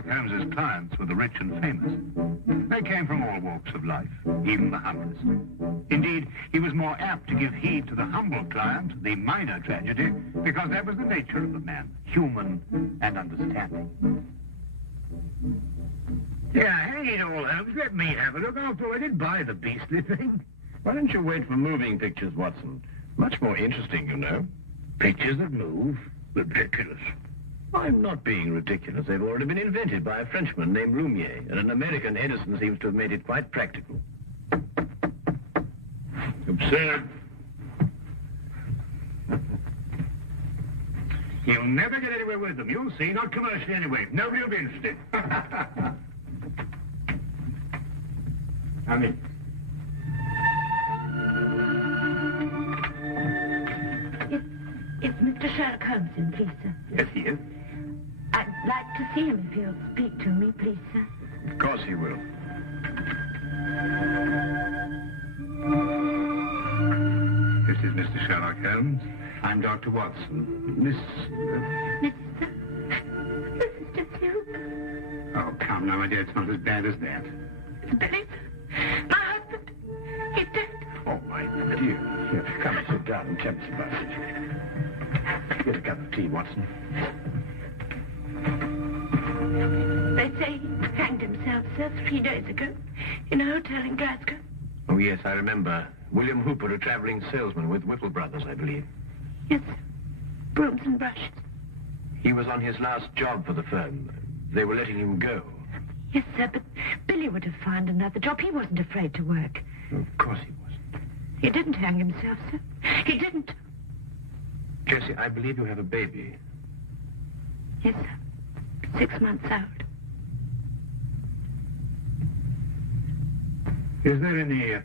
Sherlock Holmes's clients were the rich and famous. They came from all walks of life, even the humblest. Indeed, he was more apt to give heed to the humble client, the minor tragedy, because that was the nature of the man, human and understanding. Yeah, hang it all, Holmes. Let me have a look. After all, I did buy the beastly thing. Why don't you wait for moving pictures, Watson? Much more interesting, you know. Pictures that move? Ridiculous. I'm not being ridiculous. They've already been invented by a Frenchman named Lumiere, and an American Edison seems to have made it quite practical. Absurd. You'll never get anywhere with them. You'll see. Not commercially anyway. Nobody will be interested. Come in. It's Mr. Sherlock Holmes in, please, sir. Yes, he is. I'd like to see him if you'll speak to me, please, sir. Of course he will. This is Mr. Sherlock Holmes. I'm Dr. Watson. Miss... Mrs. Hooper. Oh, come now, my dear. It's not as bad as that. It's Billy. My husband. He's dead. Oh, my dear. Here, come and sit down and tell us about it. Get a cup of tea, Watson. They say he hanged himself, sir, 3 days ago in a hotel in Glasgow. Oh, yes, I remember. William Hooper, a traveling salesman with Whipple Brothers, I believe. Yes, sir. Brooms and brushes. He was on his last job for the firm. They were letting him go. Yes, sir, but Billy would have found another job. He wasn't afraid to work. Of course he wasn't. He didn't hang himself, sir. He didn't. Jessie, I believe you have a baby. Yes, sir. 6 months old. Is there any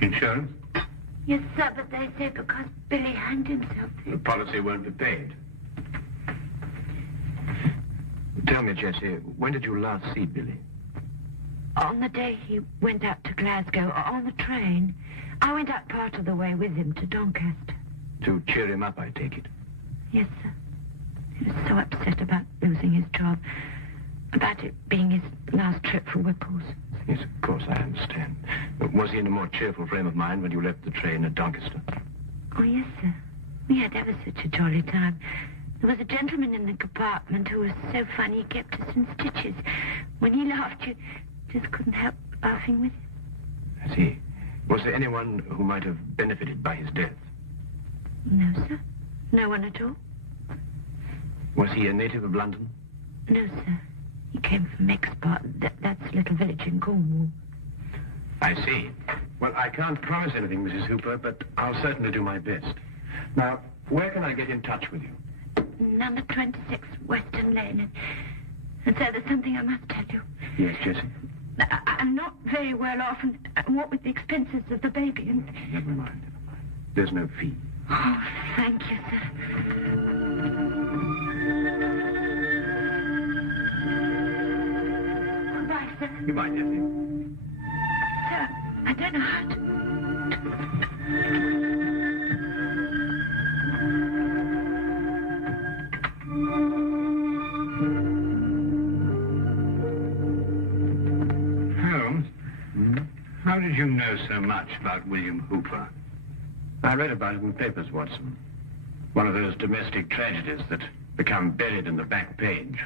insurance? Yes, sir, but they say because Billy hanged himself. The policy won't be paid. Tell me, Jessie, when did you last see Billy? On the day he went out to Glasgow, on the train. I went out part of the way with him to Doncaster. To cheer him up, I take it. Yes, sir. He was so upset about losing his job, about it being his last trip for Whipples. Yes, of course, I understand. Was he in a more cheerful frame of mind when you left the train at Doncaster? Oh, yes, sir. We had ever such a jolly time. There was a gentleman in the compartment who was so funny he kept us in stitches. When he laughed, you just couldn't help laughing with him. I see. Was there anyone who might have benefited by his death? No, sir. No one at all. Was he a native of London? No, sir. He came from Export. That's a little village in Cornwall. I see. Well, I can't promise anything, Mrs. Hooper, but I'll certainly do my best. Now, where can I get in touch with you? Number 26, Western Lane. And sir, there's something I must tell you. Yes, Jessie? I'm not very well off, and what with the expenses of the baby and... Never mind. There's no fee. Oh, thank you, sir. Goodbye, sir. Goodbye, Jessie. Sir, I don't know how to... Holmes, how did you know so much about William Hooper? I read about it in the papers, Watson. One of those domestic tragedies that become buried in the back page.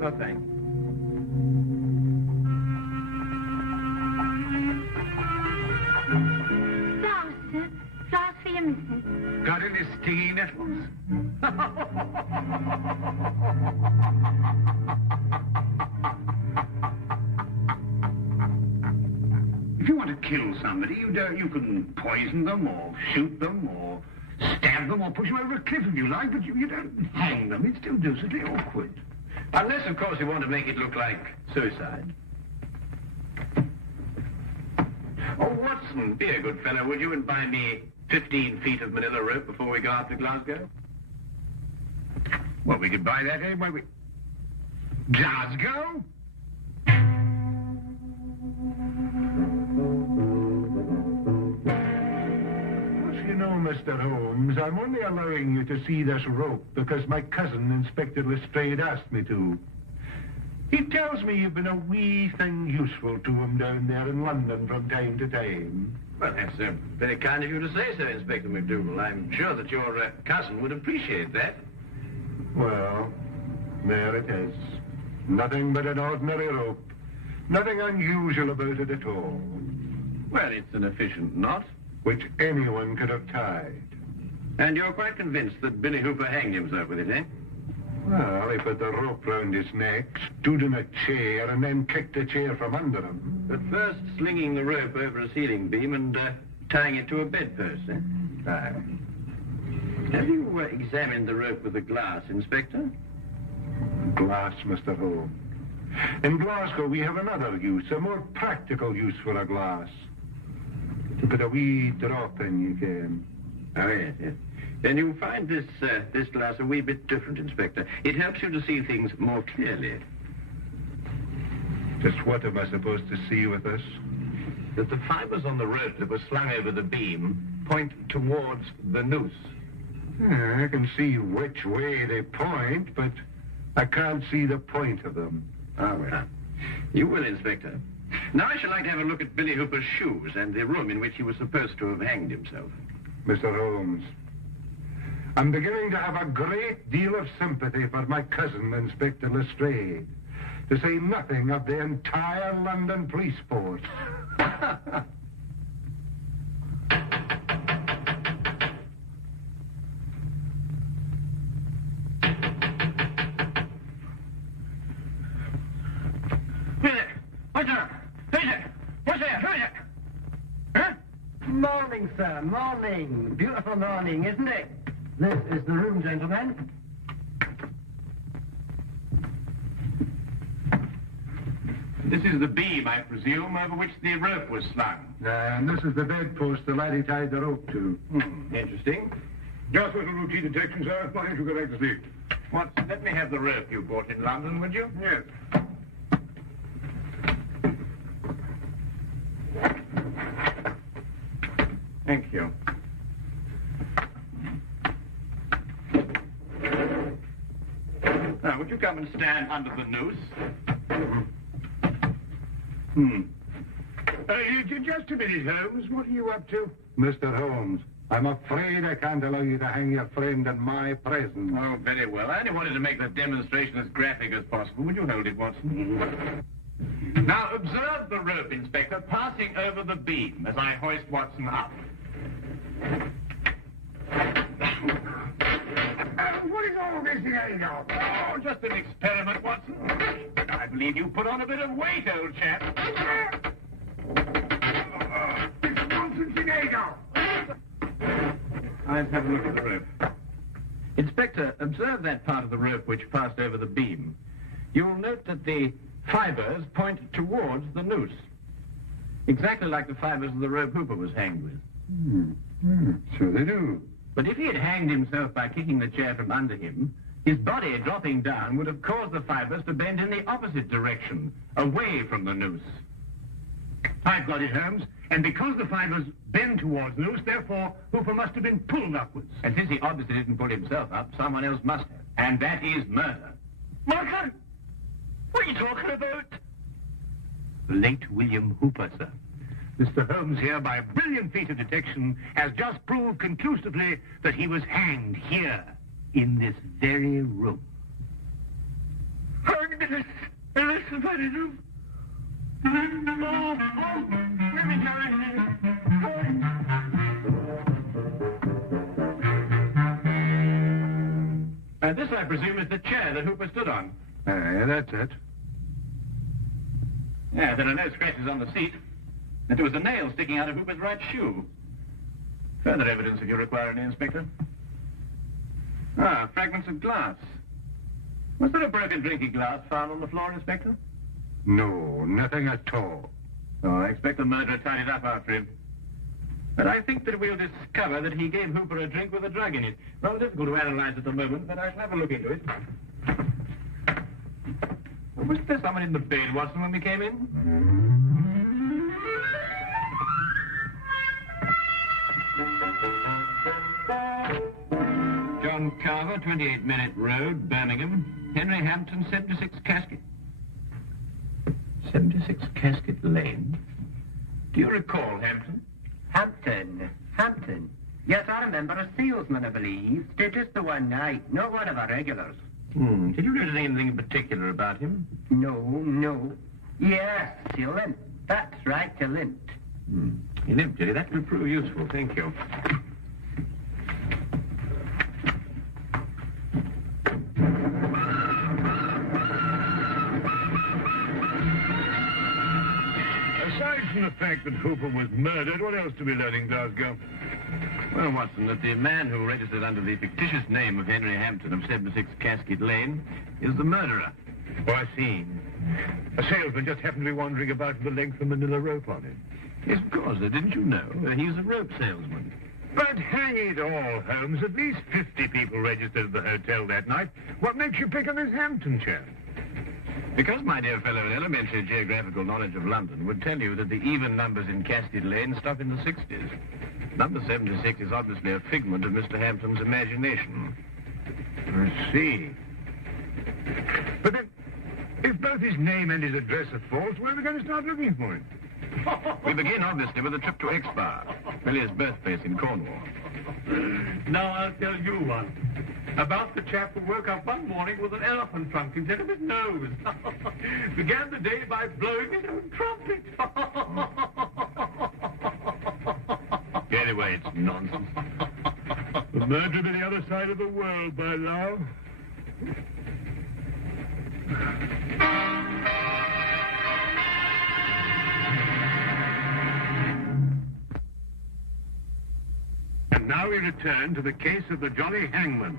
No, thanks. Flowers, sir. Flowers for your missus. Got any stingy nettles? If you want to kill somebody, you can poison them or shoot them or stab them or push them over a cliff if you like, but you don't hang them. It's still deucedly awkward. Unless, of course, you want to make it look like suicide. Oh, Watson, be a good fellow, would you, and buy me 15 feet of manila rope before we go out to Glasgow? Well, we could buy that anyway. Glasgow? You know, Mr. Holmes, I'm only allowing you to see this rope because my cousin, Inspector Lestrade, asked me to. He tells me you've been a wee thing useful to him down there in London from time to time. Well, that's very kind of you to say so, Inspector McDougal. I'm sure that your cousin would appreciate that. Well, there it is. Nothing but an ordinary rope. Nothing unusual about it at all. Well, it's an efficient knot. Which anyone could have tied. And you're quite convinced that Billy Hooper hanged himself with it, eh? Well, he put the rope round his neck, stood in a chair, and then kicked the chair from under him. But first slinging the rope over a ceiling beam and tying it to a bedpost, eh? Aye. Have you examined the rope with a glass, Inspector? Glass, Mr. Holmes. In Glasgow, we have another use, a more practical use for a glass. To put a wee drop in, you can. Oh, yes, yes. Then you'll find this glass a wee bit different, Inspector. It helps you to see things more clearly. Just what am I supposed to see with this? That the fibers on the rope that were slung over the beam point towards the noose. Yeah, I can see which way they point, but I can't see the point of them. Ah, well. You will, Inspector. Now I should like to have a look at Billy Hooper's shoes and the room in which he was supposed to have hanged himself. Mr. Holmes, I'm beginning to have a great deal of sympathy for my cousin, Inspector Lestrade, to say nothing of the entire London police force. Morning, sir, morning. Beautiful morning, isn't it? This is the room, gentlemen. This is the beam, I presume, over which the rope was slung. And this is the bedpost the laddie tied the rope to. Interesting. Just a little routine detection, sir. Why don't you go back to sleep? Watson, let me have the rope you bought in London, would you? Yes. Thank you. Now, would you come and stand under the noose? Just a minute, Holmes. What are you up to? Mr. Holmes, I'm afraid I can't allow you to hang your friend in my presence. Oh, very well. I only wanted to make the demonstration as graphic as possible. Would you hold it, Watson? Now, observe the rope, Inspector, passing over the beam as I hoist Watson up. What is all this going on? Oh, just an experiment, Watson. I believe you put on a bit of weight, old chap. It's nonsense, Diego. I'll have a look at the rope. Inspector, observe that part of the rope which passed over the beam. You'll note that the fibers point towards the noose. Exactly like the fibers of the rope Hooper was hanged with. So they do. But if he had hanged himself by kicking the chair from under him, his body dropping down would have caused the fibers to bend in the opposite direction, away from the noose. I've got it, Holmes. And because the fibers bend towards the noose, therefore, Hooper must have been pulled upwards. And since he obviously didn't pull himself up, someone else must have. And that is murder. Murder? What are you talking about? The late William Hooper, sir. Mr. Holmes here, by a brilliant feat of detection, has just proved conclusively that he was hanged here, in this very room. Hanged in this very room? Let me go in. And this, I presume, is the chair that Hooper stood on. That's it. Yeah, there are no scratches on the seat. And there was a nail sticking out of Hooper's right shoe. Further evidence if you require any, Inspector. Ah, fragments of glass. Was there a broken drinking glass found on the floor, Inspector? No, nothing at all. Oh, I expect the murderer tied it up after him. But I think that we'll discover that he gave Hooper a drink with a drug in it. Rather difficult to analyze at the moment, but I shall have a look into it. Was there someone in the bed, Watson, when we came in? John Carver, 28 Minute Road, Birmingham. Henry Hampton, 76 Casket. 76 Casket Lane? Do you recall Hampton? Hampton. Yes, I remember a salesman, I believe. Stayed just the one night. Not one of our regulars. Did you notice anything in particular about him? No. Yes, he limped. That's right, he limped. He limped, did he? That will prove useful. Thank you. Aside from the fact that Hooper was murdered, what else do we learn in Glasgow? Well, Watson, that the man who registered under the fictitious name of Henry Hampton of 76 Casket Lane is the murderer. Oh, I see. A salesman just happened to be wandering about with a length of manila rope on him. Yes, of course. Didn't you know? He's a rope salesman. But hang it all, Holmes, at least 50 people registered at the hotel that night. What makes you pick on this Hampton chap? Because, my dear fellow, an elementary geographical knowledge of London would tell you that the even numbers in Casket Lane stop in the 60s. Number 76 is obviously a figment of Mr. Hampton's imagination. I see. But then, if both his name and his address are false, where are we going to start looking for him? We begin, obviously, with a trip to Exeter, Billy's birthplace in Cornwall. Now I'll tell you one. About the chap who woke up one morning with an elephant trunk instead of his nose. Began the day by blowing his own trumpet. Anyway, it's nonsense. The murderer to the other side of the world, by love. And now we return to the case of the Jolly Hangman.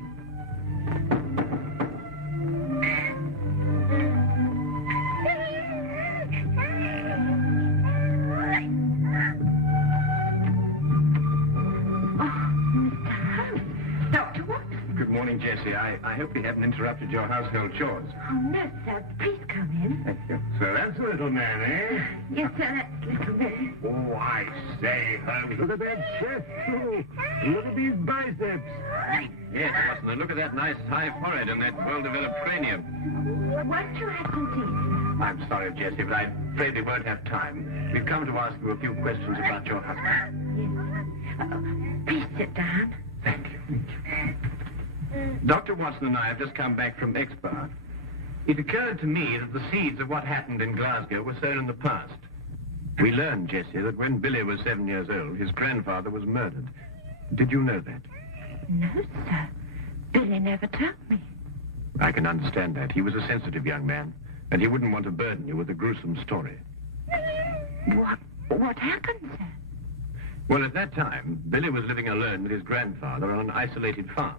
Good morning, Jessie. I hope we haven't interrupted your household chores. Oh, no, sir. Please come in. Thank you. So that's the little man, eh? Yes, sir, that's little Billy. Oh, I say, Holmes, look at that chest, too. Look at these biceps. Yes, Watson, and look at that nice high forehead and that well-developed cranium. Won't you have some tea? I'm sorry, Jessie, but I'm afraid we won't have time. We've come to ask you a few questions about your husband. Yes. Please sit down. Thank you. Dr. Watson and I have just come back from Exeter. It occurred to me that the seeds of what happened in Glasgow were sown in the past. We learned, Jessie, that when Billy was 7 years old, his grandfather was murdered. Did you know that? No, sir. Billy never told me. I can understand that. He was a sensitive young man, and he wouldn't want to burden you with a gruesome story. What happened, sir? Well, at that time, Billy was living alone with his grandfather on an isolated farm.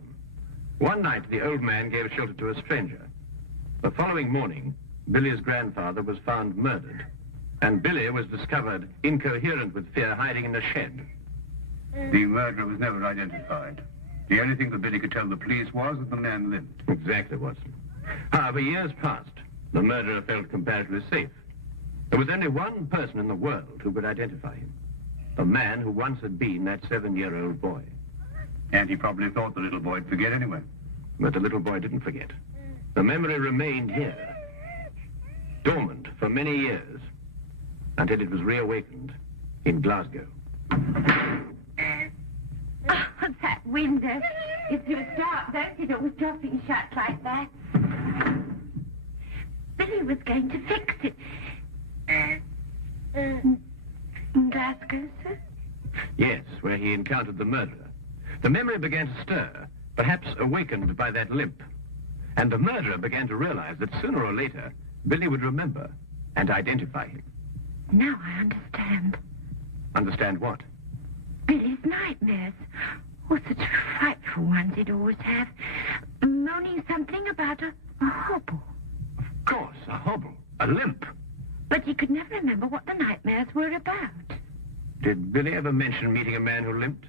One night, the old man gave shelter to a stranger. The following morning, Billy's grandfather was found murdered, and Billy was discovered incoherent with fear, hiding in a shed. The murderer was never identified. The only thing that Billy could tell the police was that the man lived. Exactly, Watson. However, years passed. The murderer felt comparatively safe. There was only one person in the world who could identify him. The man who once had been that 7-year-old boy. And he probably thought the little boy'd forget anyway. But the little boy didn't forget. The memory remained here, dormant for many years, until it was reawakened in Glasgow. Oh, that window. If it was dark, don't it always dropping shut like that? Billy was going to fix it. In Glasgow, sir? Yes, where he encountered the murderer. The memory began to stir, perhaps awakened by that limp. And the murderer began to realize that sooner or later, Billy would remember and identify him. Now I understand. Understand what? Billy's nightmares. Oh, such frightful ones he'd always have. Moaning something about a hobble. Of course, a hobble, a limp. But he could never remember what the nightmares were about. Did Billy ever mention meeting a man who limped?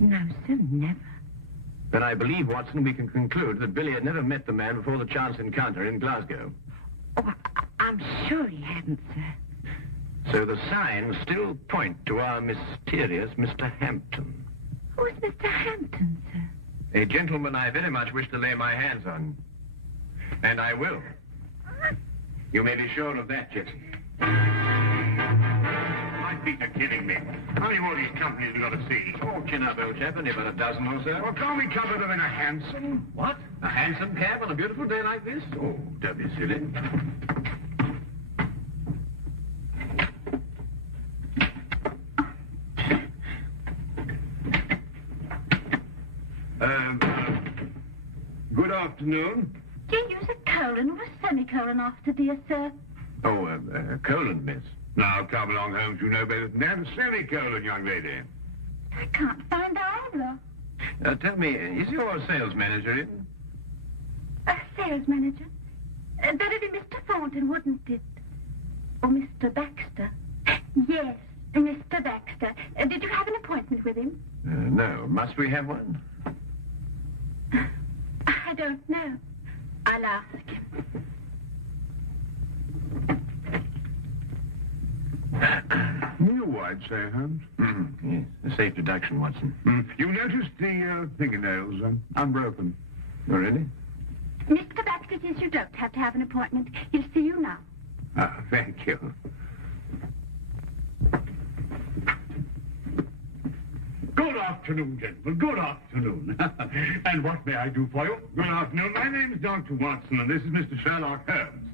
No, sir, never. Then I believe, Watson, we can conclude that Billy had never met the man before the chance encounter in Glasgow. Oh, I'm sure he hadn't, sir. So the signs still point to our mysterious Mr. Hampton. Who's Mr. Hampton, sir? A gentleman I very much wish to lay my hands on. And I will. You may be sure of that, Jesse. My feet are killing me. How many more of these companies have you got to see? Oh, chin up, old chap, only about a dozen or so. Well, can't we cover them in a hansom? What? A hansom cab on a beautiful day like this? Oh, don't be silly. Good afternoon. Do you use a colon or a semicolon after, dear sir? Oh, colon, miss. Now, come along, Holmes. You know better than that. A semicolon, young lady. I can't find either. Tell me, is your sales manager in? A sales manager? That'd be Mr. Thornton, wouldn't it? Or Mr. Baxter? Yes, Mr. Baxter. Did you have an appointment with him? No. Must we have one? I don't know. I'll ask him. New, I'd say, Holmes. Yes, a safe deduction, Watson. You noticed the fingernails unbroken? Oh, really? Mr. Baxter says you don't have to have an appointment. He'll see you now. Ah, thank you. Good afternoon, gentlemen. Good afternoon. And what may I do for you? Good afternoon. My name is Dr. Watson, and this is Mr. Sherlock Holmes.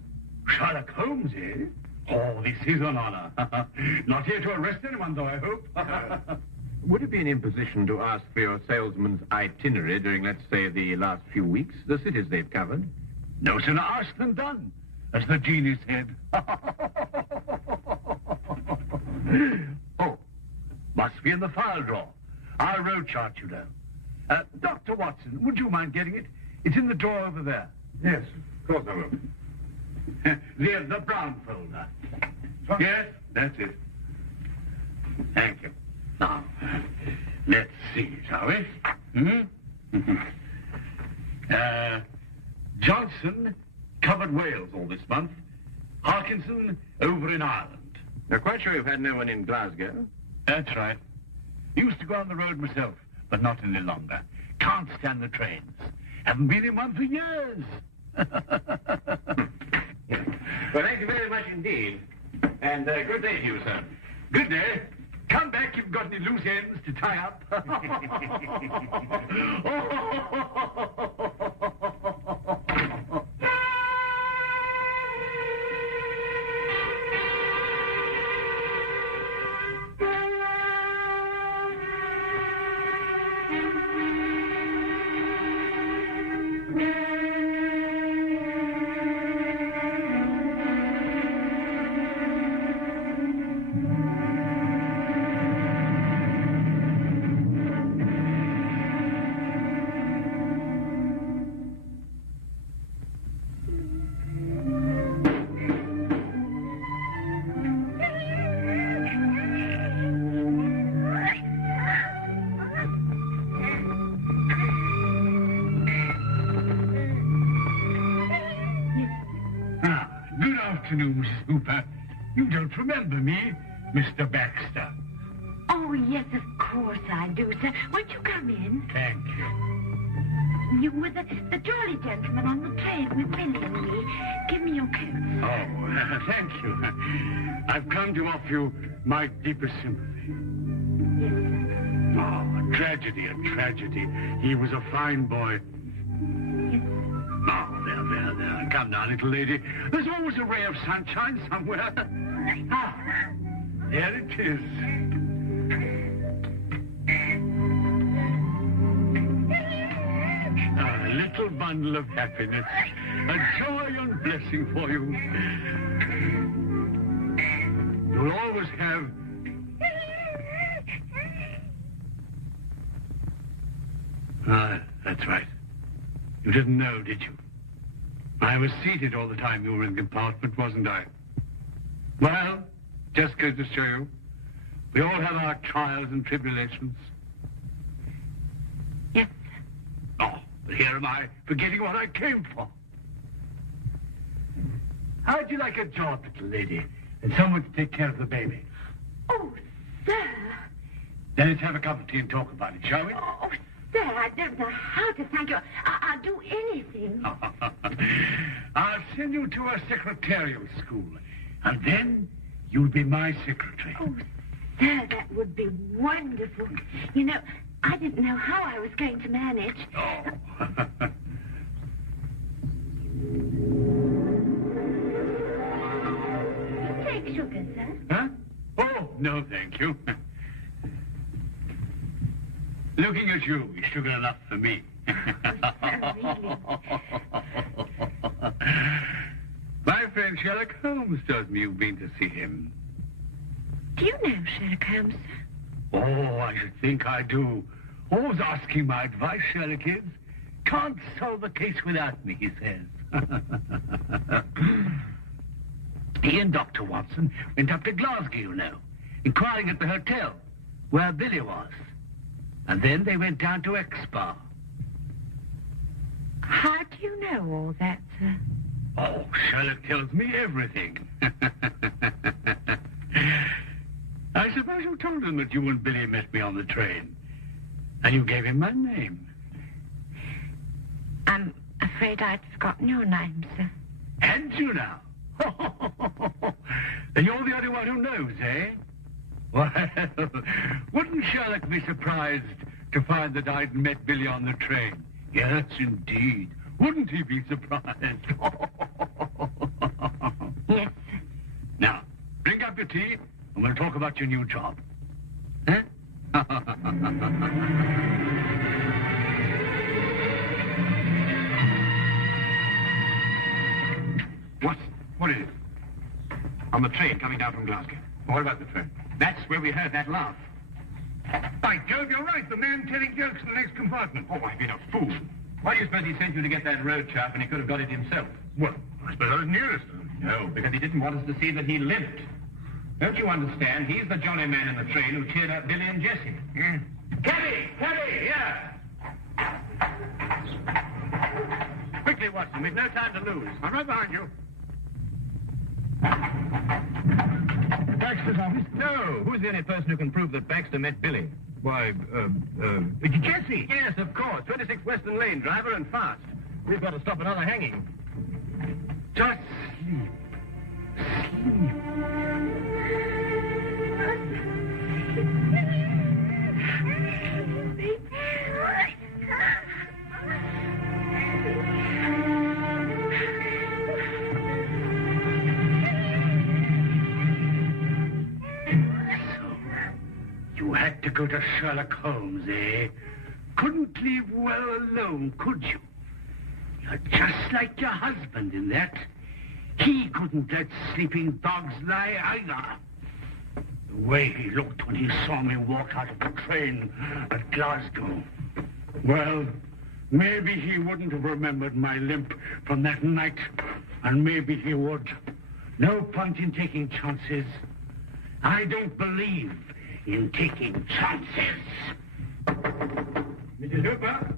Sherlock Holmes, eh? Oh, this is an honor. Not here to arrest anyone, though, I hope. Would it be an imposition to ask for your salesman's itinerary during, let's say, the last few weeks? The cities they've covered? No sooner asked than done, as the genie said. Oh, must be in the file drawer. Our road chart, you know. Dr. Watson, would you mind getting it? It's in the drawer over there. Yes, of course I will. The brown folder. Yes, that's it. Thank you. Now, let's see, shall we? Johnson covered Wales all this month. Harkinson over in Ireland. Now, quite sure you've had no one in Glasgow. That's right. Used to go on the road myself, but not any longer. Can't stand the trains. Haven't been in one for years. Well, thank you very much indeed. And good day to you, sir. Good day. Come back if you've got any loose ends to tie up. Afternoon, Mrs. Hooper. You don't remember me, Mr. Baxter. Oh, yes, of course I do, sir. Won't you come in? Thank you. You were the jolly gentleman on the train with Billy and me. Give me your coat. Oh, thank you. I've come to offer you my deepest sympathy. Yes, sir. Oh, a tragedy, a tragedy. He was a fine boy. Yes. Oh, there. Come now, little lady. There's always a ray of sunshine somewhere. Ah, there it is. A little bundle of happiness. A joy and blessing for you. You'll always have... Ah, that's right. You didn't know, did you? I was seated all the time you were in the compartment, wasn't I? Well, just goes to show you, we all have our trials and tribulations. Yes. Oh, but here am I, forgetting what I came for. How'd you like a job, little lady, and someone to take care of the baby? Oh, sir. Then let's have a cup of tea and talk about it, shall we? Oh, sir, I don't know how to thank you. I'll do anything. I'll send you to a secretarial school, and then you'll be my secretary. Oh, sir, that would be wonderful. You know, I didn't know how I was going to manage. Oh. Take sugar, sir. Huh? Oh, no, thank you. Looking at you is sugar enough for me. My friend Sherlock Holmes tells me you've been to see him. Do you know Sherlock Holmes, sir? Oh, I should think I do. Always asking my advice, Sherlock is. Can't solve a case without me, he says. He and Dr. Watson went up to Glasgow, you know, inquiring at the hotel where Billy was. And then they went down to Expo. How do you know all that, sir? Oh, Sherlock tells me everything. I suppose you told him that you and Billy met me on the train. And you gave him my name. I'm afraid I'd forgotten your name, sir. Hadn't you now? And you're the only one who knows, eh? Well, wouldn't Sherlock be surprised to find that I'd met Billy on the train? Yes, indeed. Wouldn't he be surprised? Yes, sir. Now, bring up your tea, and we'll talk about your new job. Huh? What is it? On the train coming down from Glasgow. What about the train? That's where we heard that laugh. By Jove, you're right. The man telling jokes in the next compartment. Oh, I've been a fool. Why do you suppose he sent you to get that road chart when he could have got it himself? Well, I suppose I was nearest. No, because he didn't want us to see that he limped. Don't you understand? He's the jolly man in the train who cheered up Billy and Jessie. Yeah. Cabby! Cabby! Here! Quickly, Watson. We've no time to lose. I'm right behind you. Baxter's office? No. Who's the only person who can prove that Baxter met Billy? Why, Jessie. Yes, of course. 26 Western Lane, driver and fast. We've got to stop another hanging. Just sleep. You had to go to Sherlock Holmes, eh? Couldn't leave well alone, could you? You're just like your husband in that. He couldn't let sleeping dogs lie either. The way he looked when he saw me walk out of the train at Glasgow. Well, maybe he wouldn't have remembered my limp from that night, and maybe he would. No point in taking chances. I don't believe in taking chances. Mrs. Hooper?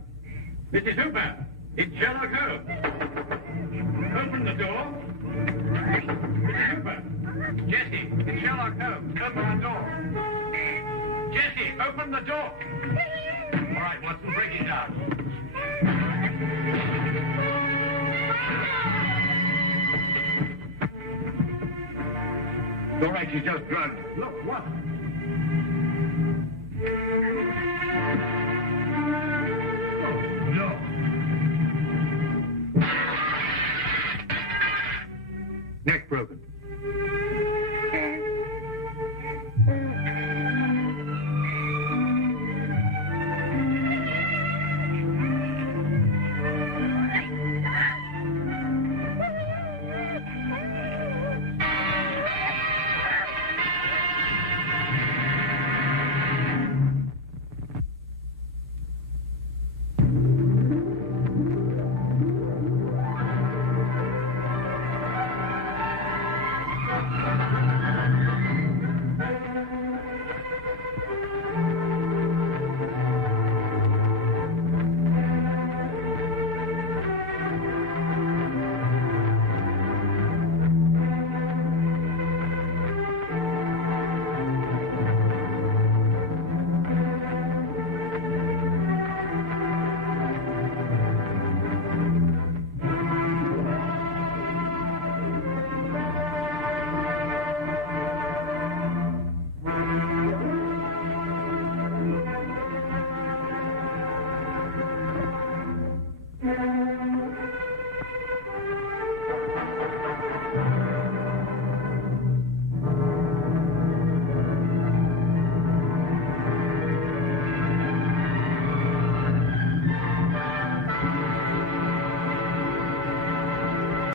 Mrs. Hooper! It's Sherlock Holmes. Open the door. Mrs. Hooper! Jessie, it's Sherlock Holmes. Open the door. Jessie, open the door. All right, Watson, break it down. All right, he's just drugged. Look, what?